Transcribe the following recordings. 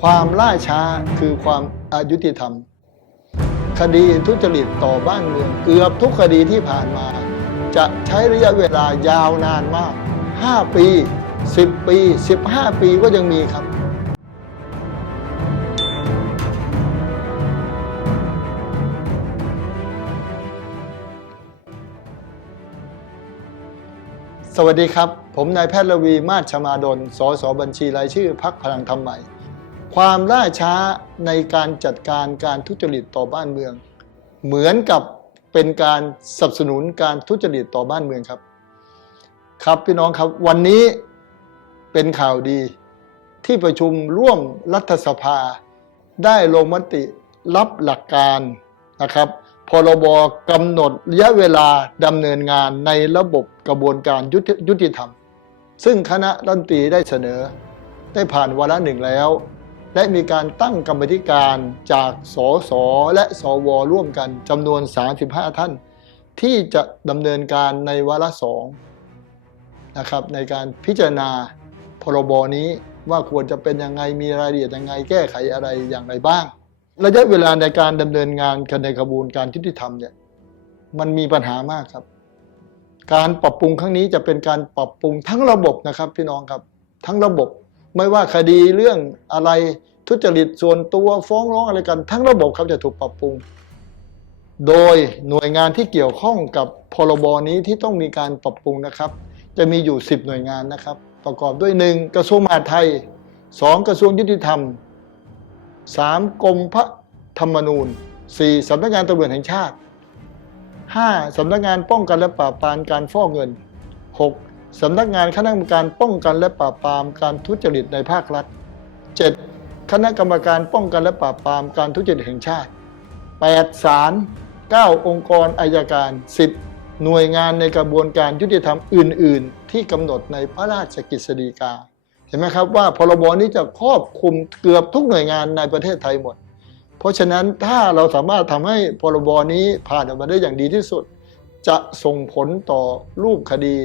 ความล่าช้าคือความอายุติธรรม คดีทุจริตต่อบ้านเมือง เกือบทุกคดีที่ผ่านมา จะใช้ระยะเวลายาวนานมาก 5 ปี 10 ปี 15 ปีก็ยังมีครับ สวัสดีครับ ผมนายแพทย์ระวีมาศชมาดล สสบัญชีรายชื่อพักพลังธรรมใหม่ ความล่าช้าในการจัดการการทุจริตต่อบ้านเมือง เหมือนกับเป็นการสนับสนุนการทุจริตต่อบ้านเมืองครับ ครับพี่น้องครับวันนี้เป็นข่าวดีที่ประชุมร่วมรัฐสภาได้ลงมติรับหลักการนะครับ พรบกำหนดระยะเวลาดำเนินงานในระบบกระบวนการยุติธรรม ซึ่งคณะรัฐมนตรีได้เสนอ ได้ผ่านวาระหนึ่งแล้ว และมีการตั้งกรรมธิการจากสสและสวร่วมกันจำนวน 35 ท่าน ที่จะดำเนินการในวาระสองนะครับในการพิจารณาพรบนี้ว่าควรจะเป็นยังไงมีรายละเอียดยังไงแก้ไขอะไรอย่างไรบ้าง ระยะเวลาในการดำเนินงานกันในกระบวนการยุติธรรมเนี่ยมันมีปัญหามากครับ การปรับปรุงครั้งนี้จะเป็นการปรับปรุงทั้งระบบนะครับ พี่น้องครับทั้งระบบ ไม่ว่าคดีเรื่องอะไรทุจริตส่วนตัวฟ้องร้องอะไรกัน ทั้งระบบครับจะถูกปรับปรุง โดยหน่วยงานที่เกี่ยวข้องกับพรบนี้ที่ต้องมีการปรับปรุงนะครับ จะมีอยู่ 10 หน่วยงานนะครับ ประกอบด้วย 1. กระทรวงมหาดไทย 2. กระทรวงยุติธรรม 3. กรมพระธรรมนูญ 4. สำนักงานตำรวจแห่งชาติ 5. สำนักงานป้องกันและปราบปรามการฟอกเงิน 6. สำนักงานคณะกรรมการป้องกันและปราบปรามการทุจริตในภาครัฐ 7. คณะกรรมการป้องกันและปราบปรามการทุจริตแห่งชาติ 8. ศาล 9. องค์กรอายการ 10. หน่วยงานในกระบวนการยุติธรรมอื่น ๆ ที่กำหนดในพระราชกฤษฎีกา ห็นไหมครับว่าพรบนี้จะครอบคลุมเกือบทุกหน่วยงานในประเทศไทยหมด เพราะฉะนั้นถ้าเราสามารถทำให้พรบนี้ผ่านออกมาได้อย่างดีที่สุด จะส่งผลต่อรูปคดี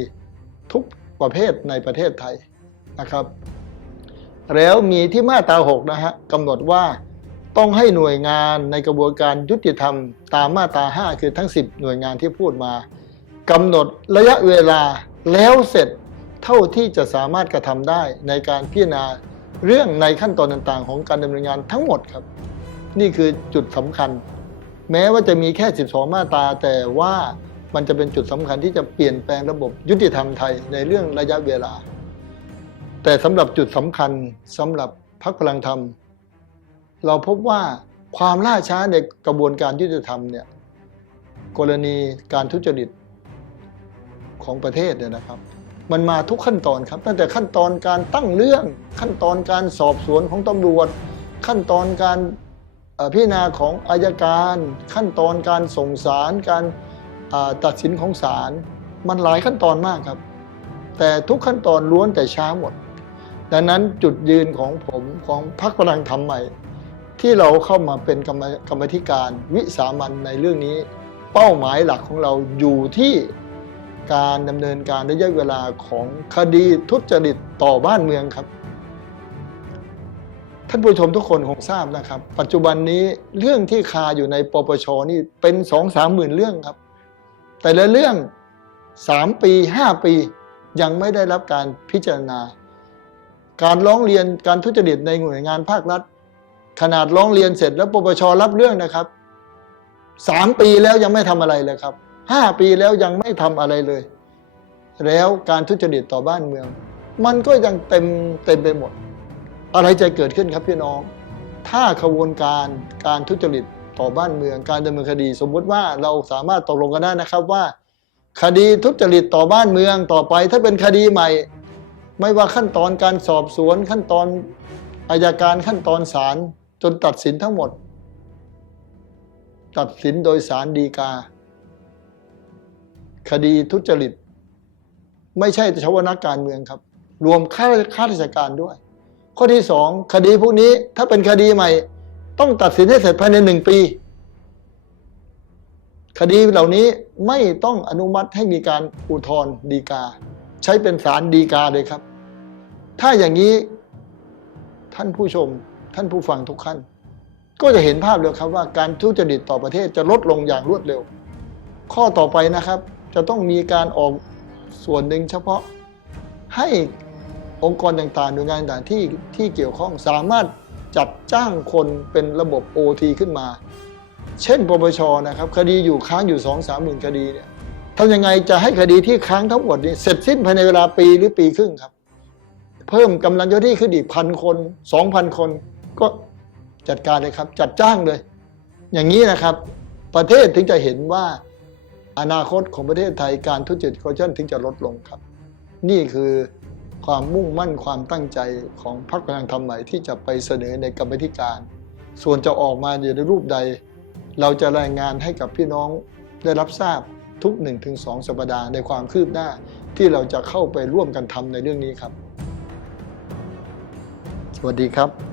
ทุกประเภทในประเทศไทยนะครับ แล้วมีที่มาตรา6นะฮะกำหนดว่าต้องให้หน่วยงานในกระบวนการยุติธรรมตามมาตรา 5 คือทั้ง 10 หน่วยงานที่พูดมากำหนดระยะเวลาแล้วเสร็จ เท่าที่จะสามารถกระทำได้ในการพิจารณาเรื่องในขั้นตอนต่างๆ ของการดำเนินงานทั้งหมดครับ นี่คือจุดสำคัญ แม้ว่าจะมีแค่ 12 มาตรา แต่ว่ามันจะเป็นจุดสำคัญที่จะเปลี่ยนแปลงระบบยุติธรรมไทยในเรื่องระยะเวลา แต่สำหรับจุดสำคัญสำหรับพรรคพลังธรรม เราพบว่าความล่าช้าในกระบวนการยุติธรรมเนี่ยกรณีการทุจริตของประเทศเนี่ยนะครับ มันมาทุกขั้นตอนครับ ตั้งแต่ขั้นตอนการตั้งเรื่องขั้นตอนการสอบสวนของตำรวจ ขั้นตอนการพิจารณาของอายการ ขั้นตอนการส่งสารการตัดสินของศาลมันหลายขั้นตอนมากครับ แต่ทุกขั้นตอนล้วนแต่ช้าหมด ดังนั้นจุดยืนของผมของพรรคพลังธรรมใหม่ ที่เราเข้ามาเป็นกรรมกรรมธิการวิสามันในเรื่องนี้ เป้าหมายหลักของเราอยู่ที่ การดำเนินการระยะเวลาของคดีทุจริตต่อบ้านเมืองครับ ท่านผู้ชมทุกคนคงทราบนะครับ ปัจจุบันนี้เรื่องที่คาอยู่ในปปชนี่เป็นสองสามหมื่นเรื่องครับ แต่ละเรื่องสามปีห้าปียังไม่ได้รับการพิจารณา การร้องเรียนการทุจริตในหน่วยงานภาครัฐ ขนาดร้องเรียนเสร็จแล้วปปชรับเรื่องนะครับสามปีแล้วยังไม่ทำอะไรเลยครับ ห้าปีแล้วยังไม่ทำอะไรเลย แล้วการทุจริตต่อบ้านเมือง มันก็ยังเต็มเต็มไปหมด อะไรจะเกิดขึ้นครับพี่น้อง ถ้าขบวนการการทุจริตต่อบ้านเมือง การดำเนินคดี สมมุติว่าเราสามารถตกลงกันได้นะครับว่า คดีทุจริตต่อบ้านเมืองต่อไป ถ้าเป็นคดีใหม่ ไม่ว่าขั้นตอนการสอบสวนขั้นตอนอายการขั้นตอนศาลจนตัดสินทั้งหมด ตัดสินโดยศาลฎีกา คดีทุจริต ไม่ใช่เฉพาะนักการเมืองครับ รวมข้าข้าราชการด้วย ข้อที่สองคดีพวกนี้ถ้าเป็นคดีใหม่ ต้องตัดสินให้เสร็จภายในหนึ่งปี คดีเหล่านี้ไม่ต้องอนุมัติให้มีการอุทธรณ์ฎีกา ใช้เป็นศาลฎีกาเลยครับ ถ้าอย่างนี้ท่านผู้ชมท่านผู้ฟังทุกท่านก็จะเห็นภาพเลยครับว่าการทุจริตต่อประเทศจะลดลงอย่างรวดเร็ว ข้อต่อไปนะครับ จะต้องมีการออกส่วนหนึ่งเฉพาะให้องค์กรต่างๆหน่วยงานต่างๆที่ที่เกี่ยวข้องสามารถจัดจ้างคนเป็นระบบ OT ขึ้นมา เช่นปปชนะครับ คดีอยู่ค้างอยู่2 3หมื่นคดีเนี่ยทำยังไงจะให้คดีที่ค้างทั้งหมดนี่เสร็จสิ้นภายในเวลาปีหรือปีครึ่งครับ เพิ่มกำลังเจ้าหน้าที่ขึ้นอีกพันคนสองพันคนก็จัดการเลยครับ จัดจ้างเลย อย่างนี้นะครับ ประเทศถึงจะเห็นว่า อนาคตของประเทศไทยการทุจริตคอร์รัปชันถึงจะลดลงครับ นี่คือความมุ่งมั่นความตั้งใจของพรรคพลังธรรมใหม่ที่จะไปเสนอในกรรมธิการ ส่วนจะออกมาอยู่ในรูปใด เราจะรายงานให้กับพี่น้องได้รับทราบทุก 1-2 สัปดาห์ในความคืบหน้าที่เราจะเข้าไปร่วมกันทำในเรื่องนี้ครับ สวัสดีครับ